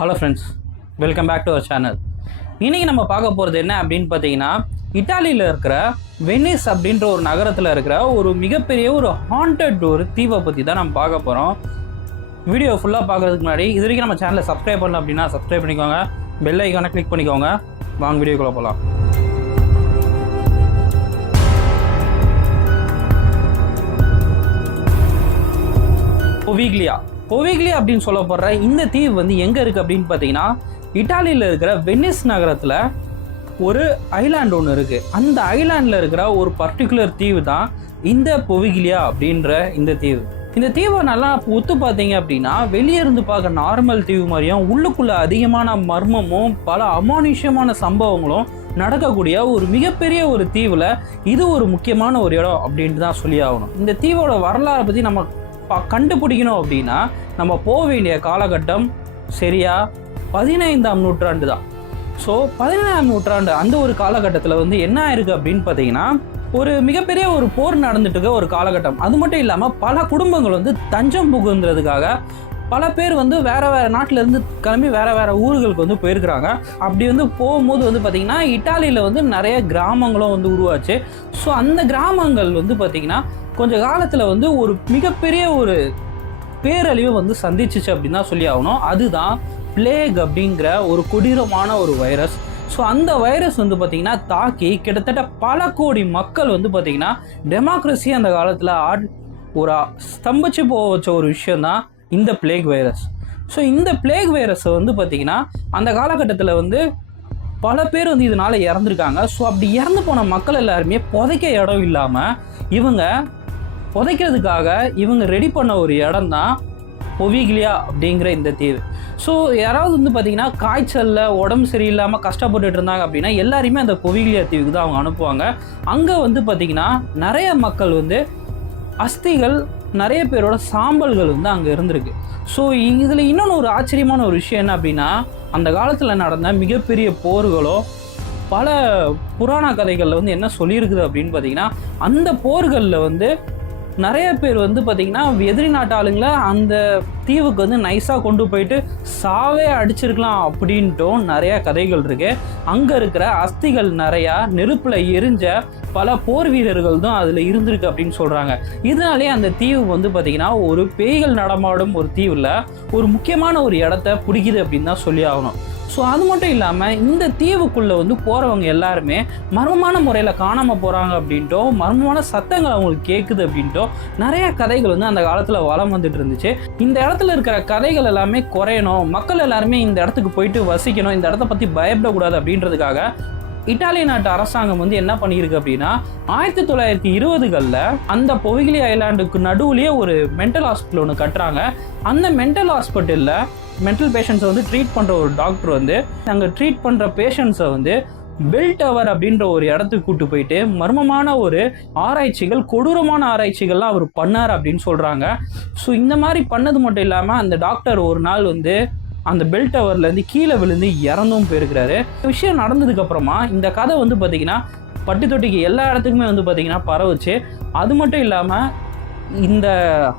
Hello friends, welcome back to our channel. இன்றைக்கி நம்ம பார்க்க போகிறது என்ன அப்படின்னு பார்த்தீங்கன்னா, இட்டாலியில் இருக்கிற வெனிஸ் அப்படின்ற ஒரு நகரத்தில் இருக்கிற ஒரு மிகப்பெரிய ஒரு ஹாண்டட் ஒரு தீவை பற்றி தான் நம்ம பார்க்க போகிறோம். வீடியோ ஃபுல்லாக பார்க்குறதுக்கு முன்னாடி இது வரைக்கும் நம்ம சேனலை சப்ஸ்கிரைப் பண்ணல அப்படின்னா சப்ஸ்கிரைப் பண்ணிக்கோங்க, பெல் ஐக்கானை கிளிக் பண்ணிக்கோங்க. வாங்க வீடியோக்குள்ளே போகலாம். பொவிக்லியா அப்படின்னு சொல்லப்படுற இந்த தீவு வந்து எங்கே இருக்குது அப்படின்னு பார்த்தீங்கன்னா, இட்டாலியில் இருக்கிற வெனிஸ் நகரத்தில் ஒரு ஐலாண்ட் ஒன்று இருக்குது. அந்த ஐலாண்டில் இருக்கிற ஒரு பர்டிகுலர் தீவு தான் இந்த பொவிக்லியா அப்படின்ற இந்த தீவு. இந்த தீவை நல்லா ஒத்து பார்த்தீங்க அப்படின்னா, வெளியே இருந்து பார்க்க நார்மல் தீவு மாதிரியும் உள்ளுக்குள்ளே அதிகமான மர்மமும் பல அமானுஷ்யமான சம்பவங்களும் நடக்கக்கூடிய ஒரு மிகப்பெரிய ஒரு தீவில் இது ஒரு முக்கியமான ஒரு இடம் அப்படின்ட்டு தான் சொல்லி ஆகணும். இந்த தீவோட வரலாறை பற்றி நம்ம கண்டுபிடிக்கணும் அப்படின்னா நம்ம போக வேண்டிய காலகட்டம் சரியா 15ஆம் நூற்றாண்டு தான். ஸோ 15ஆம் நூற்றாண்டு அந்த ஒரு காலகட்டத்தில் வந்து என்ன ஆயிருக்கு அப்படின்னு பார்த்தீங்கன்னா, ஒரு மிகப்பெரிய ஒரு போர் நடந்துட்டு இருக்க ஒரு காலகட்டம். அது மட்டும் இல்லாமல் பல குடும்பங்கள் வந்து தஞ்சம் புகுன்றதுக்காக பல பேர் வந்து வேறு நாட்டிலேருந்து கிளம்பி வேறு ஊர்களுக்கு வந்து போயிருக்கிறாங்க. அப்படி வந்து போகும்போது வந்து பார்த்திங்கன்னா, இட்டாலியில் வந்து நிறைய கிராமங்களும் வந்து உருவாச்சு. ஸோ அந்த கிராமங்கள் வந்து பார்த்திங்கன்னா கொஞ்ச காலத்தில் வந்து ஒரு மிகப்பெரிய ஒரு பேரழிவு வந்து சந்திச்சிச்சு அப்படின்னு தான் சொல்லி ஆகணும். அதுதான் பிளேக் அப்படிங்கிற ஒரு கொடூரமான ஒரு வைரஸ். ஸோ அந்த வைரஸ் வந்து பார்த்திங்கன்னா தாக்கி கிட்டத்தட்ட பல கோடி மக்கள் வந்து பார்த்திங்கன்னா டெமோக்ரஸி அந்த காலத்தில் ஒரு ஸ்தம்பிச்சு போக வச்ச ஒரு விஷயந்தான் இந்த பிளேக் வைரஸ். ஸோ இந்த பிளேக் வைரஸை வந்து பார்த்திங்கன்னா அந்த காலகட்டத்தில் வந்து பல பேர் வந்து இதனால் இறந்துருக்காங்க. ஸோ அப்படி இறந்து போன மக்கள் எல்லாருமே புதைக்க இடம் இல்லாமல் இவங்க புதைக்கிறதுக்காக இவங்க ரெடி பண்ண ஒரு இடம் தான் பொவிக்லியா அப்படிங்கிற இந்த தீவு. ஸோ யாராவது வந்து பார்த்திங்கன்னா காய்ச்சலில் உடம்பு சரியில்லாமல் கஷ்டப்பட்டுட்டு இருந்தாங்க அப்படின்னா எல்லாருமே அந்த பொவிக்லியா தீவுக்கு தான் அவங்க அனுப்புவாங்க. அங்கே வந்து பார்த்திங்கன்னா நிறைய மக்கள் வந்து அஸ்திகள் நிறைய பேரோட சாம்பல்கள் வந்து அங்கே இருந்திருக்கு. ஸோ இதில் இன்னொன்று ஒரு ஆச்சரியமான ஒரு விஷயம் என்ன அப்படின்னா, அந்த காலத்தில் நடந்த மிகப்பெரிய போர்களோ பல புராண கதைகளில் வந்து என்ன சொல்லியிருக்குது அப்படின்னு பார்த்திங்கன்னா, அந்த போர்களில் வந்து நிறைய பேர் வந்து பார்த்திங்கன்னா எதிரி நாட்டு ஆளுங்களை அந்த தீவுக்கு வந்து நைஸாக கொண்டு போயிட்டு சாவே அடிச்சிருக்கலாம் அப்படின்ட்டும் நிறையா கதைகள் இருக்குது. அங்கே இருக்கிற அஸ்திகள் நிறையா நெருப்பில் எரிஞ்ச பல போர் வீரர்கள் தான் அதில் இருந்திருக்கு அப்படின்னு சொல்கிறாங்க. இதனாலே அந்த தீவு வந்து பார்த்திங்கன்னா ஒரு பேய்கள் நடமாடும் ஒரு தீவில் ஒரு முக்கியமான ஒரு இடத்த பிடிக்குது அப்படின்னு தான் சொல்லி ஆகணும். ஸோ அது மட்டும் இல்லாமல் இந்த தீவுக்குள்ளே வந்து போகிறவங்க எல்லாருமே மர்மமான முறையில் காணாமல் போகிறாங்க அப்படின்ட்டோ மர்மமான சத்தங்கள் அவங்களுக்கு கேட்குது அப்படின்ட்டோ நிறையா கதைகள் வந்து அந்த காலத்தில் வளம் வந்துட்டு இருந்துச்சு. இந்த இடத்துல இருக்கிற கதைகள் எல்லாமே குறையணும், மக்கள் எல்லாருமே இந்த இடத்துக்கு போயிட்டு வசிக்கணும், இந்த இடத்த பற்றி பயப்படக்கூடாது அப்படின்றதுக்காக இட்டாலிய நாட்டு அரசாங்கம் வந்து என்ன பண்ணியிருக்கு அப்படின்னா 1920களில் அந்த பொவிக்லியா ஐலாண்டுக்கு நடுவுலேயே ஒரு மென்டல் ஹாஸ்பிட்டல் ஒன்று கட்டுறாங்க. அந்த மென்டல் ஹாஸ்பிட்டலில் மென்டல் பேஷண்ட்ஸை வந்து ட்ரீட் பண்ணுற ஒரு டாக்டர் வந்து அங்கே ட்ரீட் பண்ணுற பேஷண்ட்ஸை வந்து பெல் டவர் அப்படின்ற ஒரு இடத்துக்கு கூட்டு போயிட்டு மர்மமான ஒரு ஆராய்ச்சிகள், கொடூரமான ஆராய்ச்சிகள்லாம் அவர் பண்ணார் அப்படின்னு சொல்கிறாங்க. ஸோ இந்த மாதிரி பண்ணது மட்டும் இல்லாமல் அந்த டாக்டர் ஒரு நாள் வந்து அந்த பெல் டவர்லேருந்து கீழே விழுந்து இறந்தும் போயிருக்கிறாரு. விஷயம் நடந்ததுக்கப்புறமா இந்த கதை வந்து பார்த்திங்கன்னா பட்டி தொட்டிக்கு எல்லா இடத்துக்குமே வந்து பார்த்திங்கன்னா பரவுச்சு. அது மட்டும் இல்லாமல் இந்த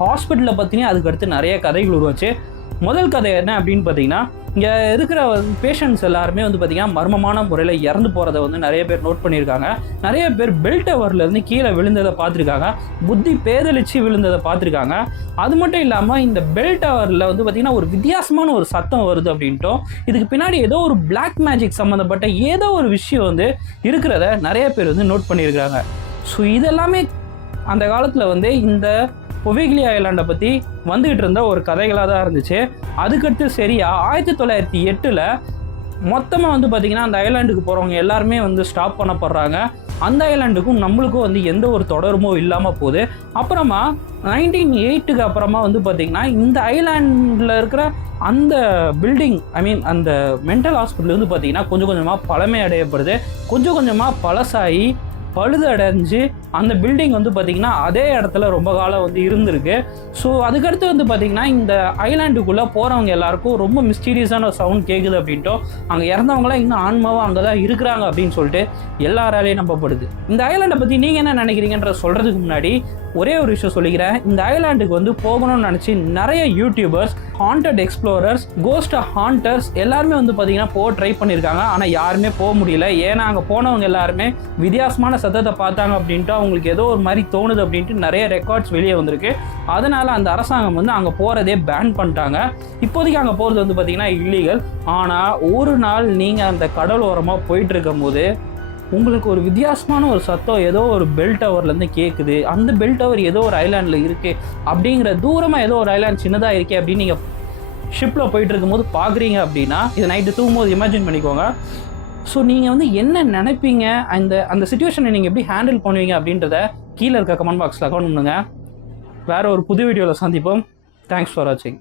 ஹாஸ்பிட்டலை பற்றினே அதுக்கடுத்து நிறைய கதைகள் உருவாச்சு. முதல் கதை என்ன அப்படின்னு பார்த்தீங்கன்னா, இங்கே இருக்கிற பேஷண்ட்ஸ் எல்லாருமே வந்து பார்த்திங்கன்னா மர்மமான முறையில் இறந்து போகிறத வந்து நிறைய பேர் நோட் பண்ணியிருக்காங்க. நிறைய பேர் பெல் டவர்லேருந்து கீழே விழுந்ததை பார்த்துருக்காங்க, புத்தி பேதலிச்சு விழுந்ததை பார்த்துருக்காங்க. அது மட்டும் இல்லாமல் இந்த பெல் டவரில் வந்து பார்த்திங்கன்னா ஒரு வித்தியாசமான ஒரு சத்தம் வருது அப்படின்ட்டும் இதுக்கு பின்னாடி ஏதோ ஒரு பிளாக் மேஜிக் சம்மந்தப்பட்ட ஏதோ ஒரு விஷயம் வந்து இருக்கிறத நிறைய பேர் வந்து நோட் பண்ணியிருக்காங்க. ஸோ இதெல்லாமே அந்த காலத்தில் வந்து இந்த பொவிக்லியா ஐலாண்டை பற்றி வந்துகிட்டு இருந்த ஒரு கதைகளாக தான் இருந்துச்சு. அதுக்கடுத்து சரியா 1908 மொத்தமாக வந்து பார்த்திங்கன்னா அந்த ஐலாண்டுக்கு போகிறவங்க எல்லாருமே வந்து ஸ்டாப் பண்ணப்படுறாங்க. அந்த ஐலாண்டுக்கும் நம்மளுக்கும் வந்து எந்த ஒரு தொடர்பும் இல்லாமல் போகுது. அப்புறமா 1908க்கு அப்புறமா வந்து பார்த்திங்கன்னா இந்த ஐலாண்டில் இருக்கிற அந்த பில்டிங் அந்த மென்டல் ஹாஸ்பிட்டல் வந்து பார்த்திங்கன்னா கொஞ்சம் கொஞ்சமாக பழமை அடையப்படுது. கொஞ்சம் கொஞ்சமாக பழசாகி பழுது அடைஞ்சு அந்த பில்டிங் வந்து பார்த்திங்கன்னா அதே இடத்துல ரொம்ப காலம் வந்து இருந்திருக்கு. ஸோ அதுக்கடுத்து வந்து பார்த்திங்கன்னா இந்த ஐலாண்டுக்குள்ளே போகிறவங்க எல்லாருக்கும் ரொம்ப மிஸ்டீரியஸான சவுண்ட் கேட்குது அப்படின்ட்டோ அங்கே இறந்தவங்களாம் இன்னும் ஆன்மாவும் அங்கே தான் இருக்கிறாங்க அப்படின்னு சொல்லிட்டு எல்லாராலையும் நம்பப்படுது. இந்த ஐலாண்டை பற்றி நீங்கள் என்ன நினைக்கிறீங்கன்ற சொல்கிறதுக்கு முன்னாடி ஒரே ஒரு விஷயம் சொல்லிக்கிறேன், இந்த ஐலாண்டுக்கு வந்து போகணும்னு நினச்சி நிறைய யூடியூபர்ஸ், ஹாண்டட் எக்ஸ்ப்ளோரர்ஸ், கோஸ்ட் ஹாண்டர்ஸ் எல்லாருமே வந்து பார்த்தீங்கன்னா போக ட்ரை பண்ணியிருக்காங்க. ஆனால் யாருமே போக முடியல. ஏன்னா அங்கே போனவங்க எல்லாருமே வித்தியாசமான சத்தத்தை பார்த்தாங்க அப்படின்ட்டு அவங்களுக்கு ஏதோ ஒரு மாதிரி தோணுது அப்படின்ட்டு நிறைய ரெக்கார்ட்ஸ் வெளியே வந்திருக்கு. அதனால் அந்த அரசாங்கம் வந்து அங்கே போகிறதே பேன் பண்ணிட்டாங்க. இப்போதைக்கு அங்கே போகிறது வந்து பார்த்தீங்கன்னா இல்லீகல். ஆனால் ஒரு நாள் நீங்கள் அந்த கடலோரமாக போயிட்டு இருக்கும் போது உங்களுக்கு ஒரு வித்தியாசமான ஒரு சத்தம் ஏதோ ஒரு பெல் டவர்லேருந்து கேட்குது. அந்த பெல் டவர் ஏதோ ஒரு ஐலாண்டில் இருக்குது அப்படிங்கிற, தூரமாக ஏதோ ஒரு ஐலாண்ட் சின்னதாக இருக்கே அப்படின்னு நீங்கள் ஷிப்பில் போயிட்டு இருக்கும்போது பார்க்குறீங்க அப்படின்னா, இது நைட்டு தூங்கும்போது இமேஜின் பண்ணிக்கோங்க. ஸோ நீங்கள் வந்து என்ன நினைப்பீங்க, அந்த சுச்சுவேஷனை நீங்கள் எப்படி ஹேண்டில் பண்ணுவீங்க அப்படின்றத கீழே இருக்க கமெண்ட் பாக்ஸில் கமெண்ட் பண்ணுங்கள். வேறு ஒரு புது வீடியோவில் சந்திப்போம். தேங்க்ஸ் ஃபார் வாட்சிங்.